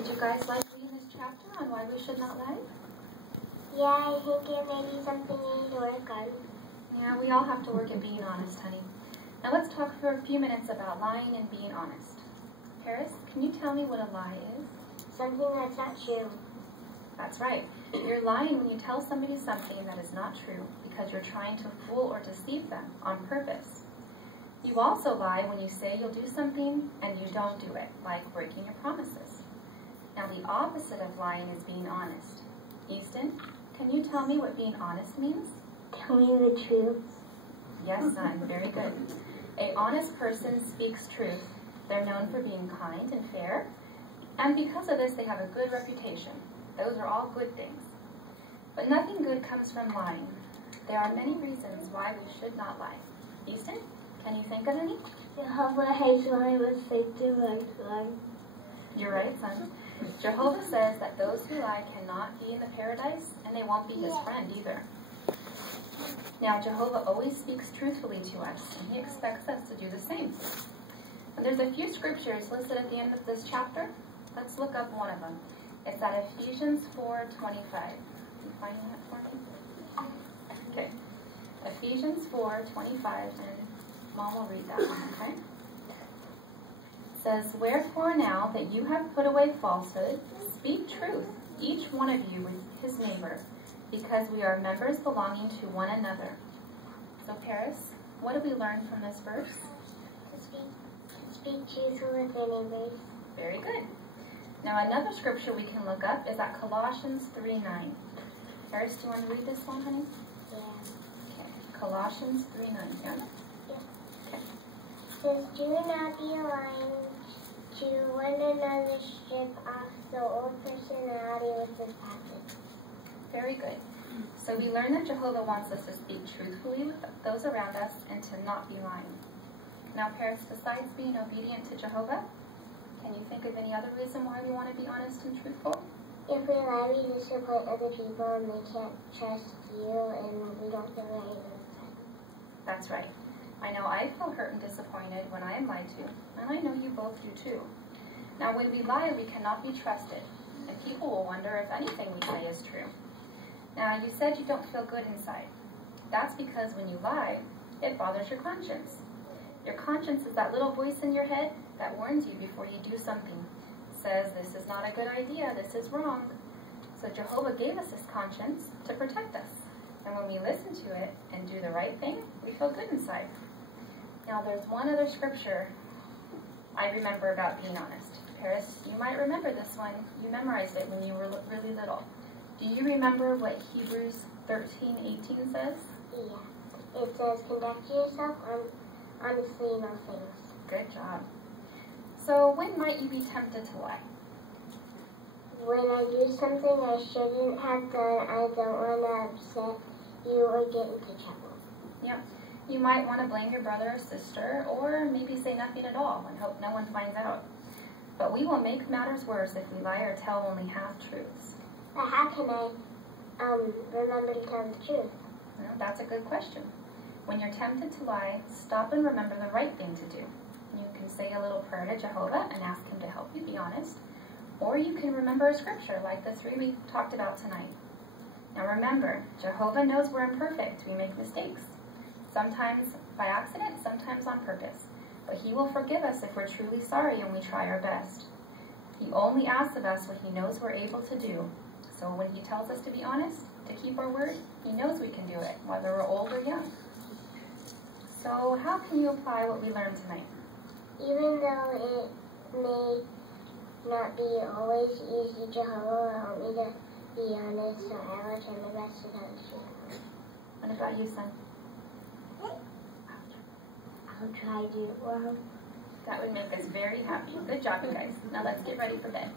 Did you guys like reading this chapter on why we should not lie? Yeah, I think it may be something we need to work on. Yeah, we all have to work at being honest, honey. Now let's talk for a few minutes about lying and being honest. Paris, can you tell me what a lie is? Something that's not true. That's right. You're lying when you tell somebody something that is not true because you're trying to fool or deceive them on purpose. You also lie when you say you'll do something and you don't do it, like breaking your promises. Now the opposite of lying is being honest. Easton, can you tell me what being honest means? Telling the truth. Yes, son, very good. An honest person speaks truth. They're known for being kind and fair, and because of this they have a good reputation. Those are all good things. But nothing good comes from lying. There are many reasons why we should not lie. Easton, can you think of any? Jehovah hates lying with Satan likes lying. You're right, son. Jehovah says that those who lie cannot be in the paradise, and they won't be his friend either. Now, Jehovah always speaks truthfully to us, and he expects us to do the same. And there's a few scriptures listed at the end of this chapter. Let's look up one of them. It's at Ephesians 4:25. You finding that for me? Okay. Ephesians 4:25, and Mom will read that one, okay? It says, "Wherefore now that you have put away falsehood, speak truth, each one of you with his neighbor, because we are members belonging to one another." So Paris, what do we learn from this verse? To speak truthfully with their neighbors. Very good. Now another scripture we can look up is at Colossians 3:9. Paris, do you want to read this one, honey? Yeah. Okay. Colossians 3:9, yeah? Yeah. Okay. It says, "Do not be lying to one another, strip off the old personality with this habit." Very good. So we learn that Jehovah wants us to speak truthfully with those around us and to not be lying. Now, Paris, besides being obedient to Jehovah, can you think of any other reason why we want to be honest and truthful? If we lie, we disappoint other people and they can't trust you and we don't feel very good. That's right. I know I feel hurt and disappointed when I am lied to, and I know you both do too. Now, when we lie, we cannot be trusted, and people will wonder if anything we say is true. Now, you said you don't feel good inside. That's because when you lie, it bothers your conscience. Your conscience is that little voice in your head that warns you before you do something. Says, this is not a good idea, this is wrong. So Jehovah gave us this conscience to protect us. And when we listen to it and do the right thing, we feel good inside. Now, there's one other scripture I remember about being honest. Paris, you might remember this one. You memorized it when you were really little. Do you remember what Hebrews 13:18 says? Yeah. It says, "Conduct yourself honestly in all things." Good job. So when might you be tempted to lie? When I do something I shouldn't have done, I don't want to upset you or get into trouble. Yep. You might want to blame your brother or sister, or maybe say nothing at all and hope no one finds out. But we will make matters worse if we lie or tell only half-truths. But how can I remember to tell the truth? Well, that's a good question. When you're tempted to lie, stop and remember the right thing to do. You can say a little prayer to Jehovah and ask him to help you be honest. Or you can remember a scripture like the 3 we talked about tonight. Now remember, Jehovah knows we're imperfect. We make mistakes. Sometimes by accident, sometimes on purpose. But he will forgive us if we're truly sorry and we try our best. He only asks of us what he knows we're able to do. So when he tells us to be honest, to keep our word, he knows we can do it, whether we're old or young. So how can you apply what we learned tonight? Even though it may not be always easy, Jehovah will help me to be honest, so I will try my best to tell the truth. What about you, son? I'll try to do it well. That would make us very happy. Good job, you guys. Now let's get ready for bed.